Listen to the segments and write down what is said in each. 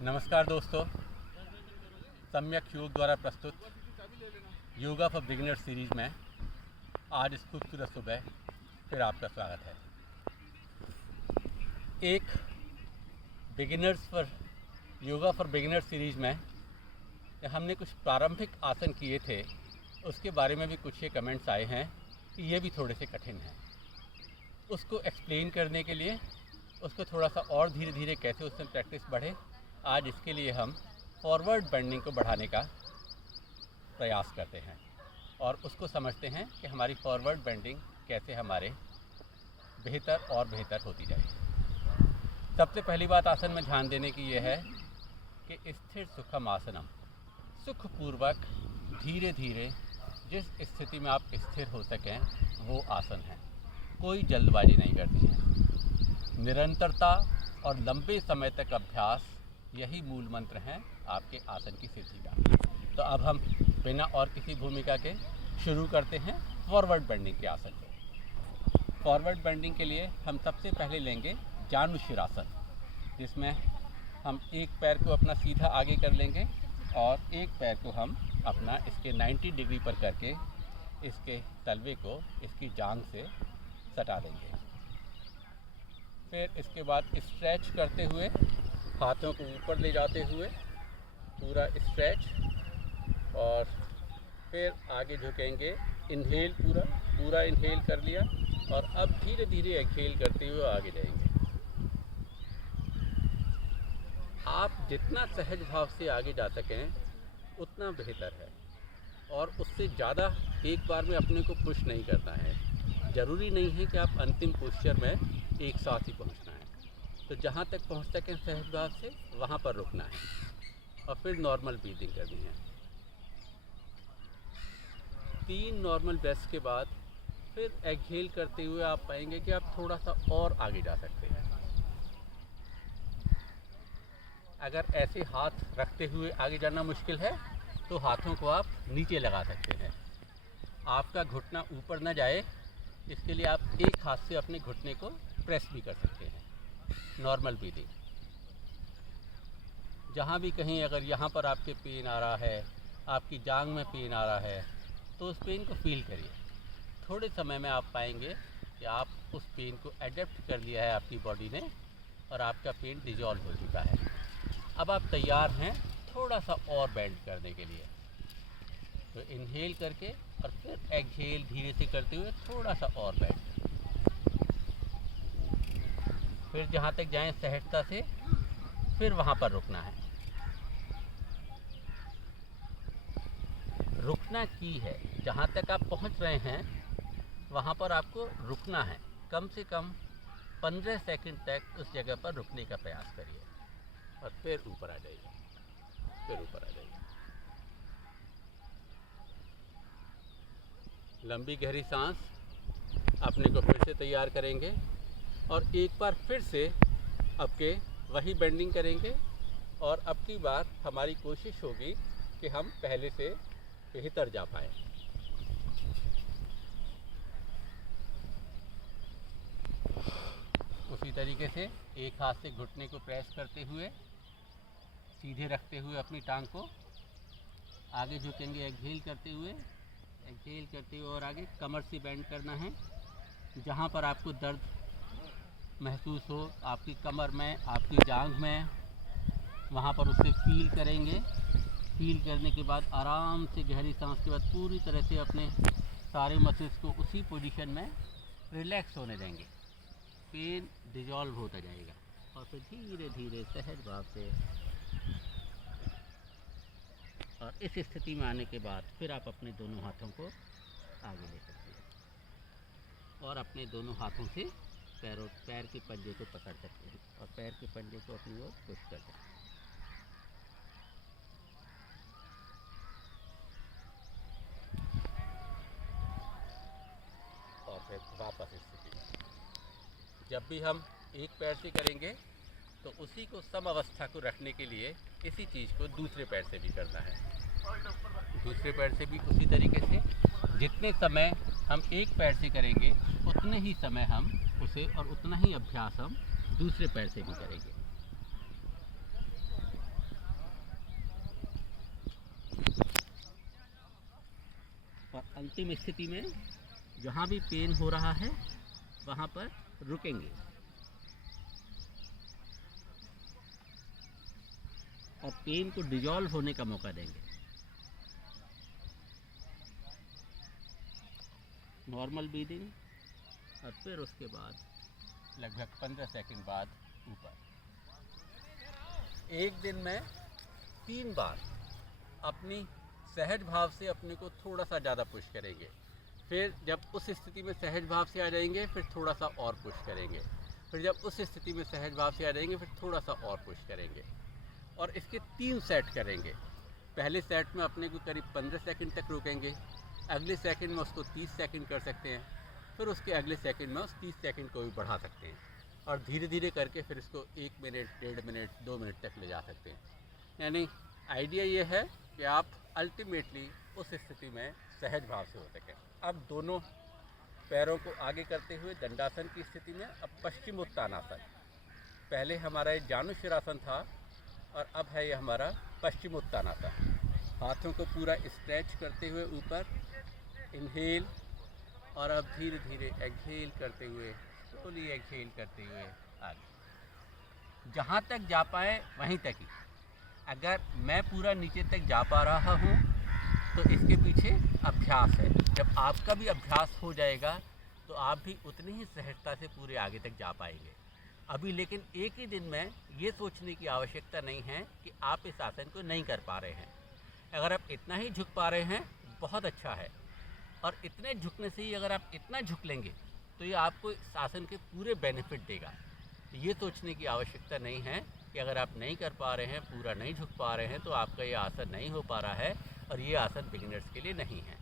नमस्कार दोस्तों, सम्यक योग द्वारा प्रस्तुत योगा फॉर बिगिनर्स सीरीज़ में आज इस खूबसूरत सुबह फिर आपका स्वागत है। एक beginners for yoga for beginners series में हमने कुछ प्रारंभिक आसन किए थे, उसके बारे में भी कुछ ये कमेंट्स आए हैं कि ये भी थोड़े से कठिन हैं। उसको एक्सप्लेन करने के लिए उसको थोड़ा सा और धीरे धीरे कैसे उसमें प्रैक्टिस बढ़े, आज इसके लिए हम फॉरवर्ड बेंडिंग को बढ़ाने का प्रयास करते हैं और उसको समझते हैं कि हमारी फॉरवर्ड बेंडिंग कैसे हमारे बेहतर और बेहतर होती जाए। सबसे पहली बात आसन में ध्यान देने की ये है कि स्थिर सुखम आसनम, सुखपूर्वक धीरे धीरे जिस स्थिति में आप स्थिर हो सकें वो आसन है। कोई जल्दबाजी नहीं करती है। निरंतरता और लंबे समय तक अभ्यास, यही मूल मंत्र हैं आपके आसन की सिद्धि का। तो अब हम बिना और किसी भूमिका के शुरू करते हैं फॉरवर्ड बेंडिंग के आसन को। फॉरवर्ड बेंडिंग के लिए हम सबसे पहले लेंगे जानुशिरासन, जिसमें हम एक पैर को अपना सीधा आगे कर लेंगे और एक पैर को हम अपना इसके 90 डिग्री पर करके इसके तलवे को इसकी जांघ से सटा देंगे। फिर इसके बाद स्ट्रेच करते हुए हाथों को ऊपर ले जाते हुए पूरा स्ट्रेच, और फिर आगे झुकेंगे। इनहेल पूरा इनहेल कर लिया और अब धीरे धीरे एक्सहेल करते हुए आगे जाएंगे। आप जितना सहज भाव से आगे जा सकें उतना बेहतर है, और उससे ज़्यादा एक बार में अपने को पुश नहीं करना है। ज़रूरी नहीं है कि आप अंतिम पोस्चर में एक साथ ही पहुंचना है। तो जहाँ तक पहुँच सकें सहज भाव से वहाँ पर रुकना है और फिर नॉर्मल ब्रीदिंग करनी है। 3 नॉर्मल ब्रेथ्स के बाद फिर एक्सहेल करते हुए आप पाएंगे कि आप थोड़ा सा और आगे जा सकते हैं। अगर ऐसे हाथ रखते हुए आगे जाना मुश्किल है तो हाथों को आप नीचे लगा सकते हैं। आपका घुटना ऊपर न जाए, इसके लिए आप एक हाथ से अपने घुटने को प्रेस भी कर सकते हैं। Normal breathing. जहाँ भी कहीं अगर यहाँ पर आपके पेन आ रहा है, आपकी जांघ में पेन आ रहा है, तो उस पेन को फील करिए। थोड़े समय में आप पाएंगे कि आप उस पेन को एडेप्ट कर लिया है आपकी बॉडी ने और आपका पेन डिजॉल्व हो चुका है। अब आप तैयार हैं थोड़ा सा और बेंड करने के लिए। तो इनहेल करके और फिर एक्सहेल धीरे से करते हुए थोड़ा सा और बेंड। फिर जहाँ तक जाएं सहजता से, फिर वहाँ पर रुकना है। रुकना की है, जहाँ तक आप पहुँच रहे हैं वहाँ पर आपको रुकना है। कम से कम 15 सेकंड तक उस जगह पर रुकने का प्रयास करिए और फिर ऊपर आ जाइए, फिर ऊपर आ जाइए। लंबी गहरी सांस अपने को फिर से तैयार करेंगे और एक बार फिर से आपके वही बेंडिंग करेंगे, और अब की बार हमारी कोशिश होगी कि हम पहले से बेहतर जा पाएँ। उसी तरीके से एक हाथ से घुटने को प्रेस करते हुए सीधे रखते हुए अपनी टांग को आगे झुकेंगे। एक्सहेल करते हुए और आगे कमर से बेंड करना है। जहाँ पर आपको दर्द महसूस हो आपकी कमर में, आपकी जांघ में, वहाँ पर उसे फील करेंगे। फील करने के बाद आराम से गहरी सांस के बाद पूरी तरह से अपने सारे मसल्स को उसी पोजीशन में रिलैक्स होने देंगे। पेन डिजॉल्व होता जाएगा और फिर धीरे धीरे सहज भाव से, और इस स्थिति में आने के बाद फिर आप अपने दोनों हाथों को आगे ले सकते हैं और अपने दोनों हाथों से पैर के पंजे को पकड़ सकते हैं और पैर के पंजे को अपनी ओर पुश कर सकते हैं। और फिर वापस स्थिति में। जब भी हम एक पैर से करेंगे तो उसी को सम अवस्था को रखने के लिए इसी चीज़ को दूसरे पैर से भी करना है। दूसरे पैर से भी उसी तरीके से जितने समय हम एक पैर से करेंगे उतने ही समय हम उसे, और उतना ही अभ्यास हम दूसरे पैर से भी करेंगे। अंतिम स्थिति में जहाँ भी पेन हो रहा है वहाँ पर रुकेंगे और पेन को डिजॉल्व होने का मौका देंगे। नॉर्मल ब्रीदिंग और फिर उसके बाद लगभग 15 सेकंड बाद ऊपर। एक दिन में 3 बार अपनी सहज भाव से अपने को थोड़ा सा ज़्यादा पुश करेंगे। फिर जब उस स्थिति में सहज भाव से आ जाएंगे फिर थोड़ा सा और पुश करेंगे। फिर जब उस स्थिति में सहज भाव से आ जाएंगे फिर थोड़ा सा और पुश करेंगे। और इसके 3 सेट करेंगे। पहले सेट में अपने को करीब 15 सेकंड तक रोकेंगे। अगले सेकंड में उसको 30 सेकंड कर सकते हैं। फिर उसके अगले सेकंड में उस 30 सेकंड को भी बढ़ा सकते हैं और धीरे धीरे करके फिर इसको 1 मिनट, 1.5 मिनट, 2 मिनट तक ले जा सकते हैं। यानी आइडिया ये है कि आप अल्टीमेटली उस स्थिति में सहज भाव से हो सकें। अब दोनों पैरों को आगे करते हुए दंडासन की स्थिति में अब पश्चिमोत्तानासन। पहले हमारा ये जानुशिरासन था और अब है ये हमारा पश्चिमोत्तानासन। हाथों को पूरा स्ट्रेच करते हुए ऊपर इनहेल और अब धीरे धीरे एक्सहेल करते हुए, स्लोली एक्सहेल करते हुए आगे। जहाँ तक जा पाए वहीं तक ही। अगर मैं पूरा नीचे तक जा पा रहा हूँ तो इसके पीछे अभ्यास है। जब आपका भी अभ्यास हो जाएगा तो आप भी उतनी ही सहजता से पूरे आगे तक जा पाएंगे। अभी लेकिन एक ही दिन में ये सोचने की आवश्यकता नहीं है कि आप इस आसन को नहीं कर पा रहे हैं। अगर आप इतना ही झुक पा रहे हैं बहुत अच्छा है, और इतने झुकने से ही अगर आप इतना झुक लेंगे तो ये आपको इस आसन के पूरे बेनिफिट देगा। ये सोचने की आवश्यकता नहीं है कि अगर आप नहीं कर पा रहे हैं, पूरा नहीं झुक पा रहे हैं तो आपका ये आसन नहीं हो पा रहा है और ये आसन बिगिनर्स के लिए नहीं है।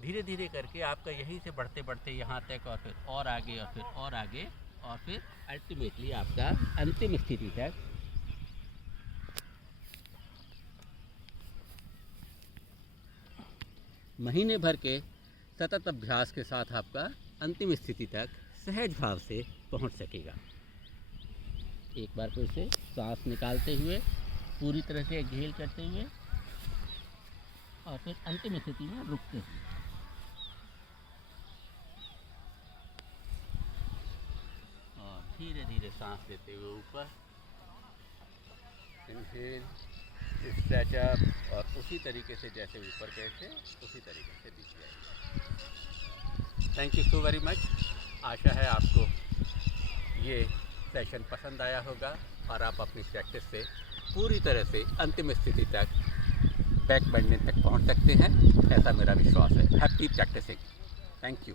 धीरे धीरे करके आपका यहीं से बढ़ते बढ़ते यहाँ तक और फिर और आगे और फिर और आगे और फिर अल्टीमेटली आपका अंतिम स्थिति तक महीने भर के सतत अभ्यास के साथ आपका अंतिम स्थिति तक सहज भाव से पहुंच सकेगा। एक बार फिर से सांस निकालते हुए पूरी तरह से एक्सहेल करते हुए और फिर अंतिम स्थिति में रुकते हुए। और धीरे धीरे सांस लेते हुए ऊपर इनहेल, स्ट्रेच अप और उसी तरीके से जैसे ऊपर गए थे उसी तरीके से नीचे आएंगे। Thank you so very much. आशा है आपको ये सेशन पसंद आया होगा और आप अपनी प्रैक्टिस से पूरी तरह से अंतिम स्थिति तक बैक बेंडिंग तक पहुंच सकते हैं, ऐसा मेरा विश्वास है। Happy practising. Thank you.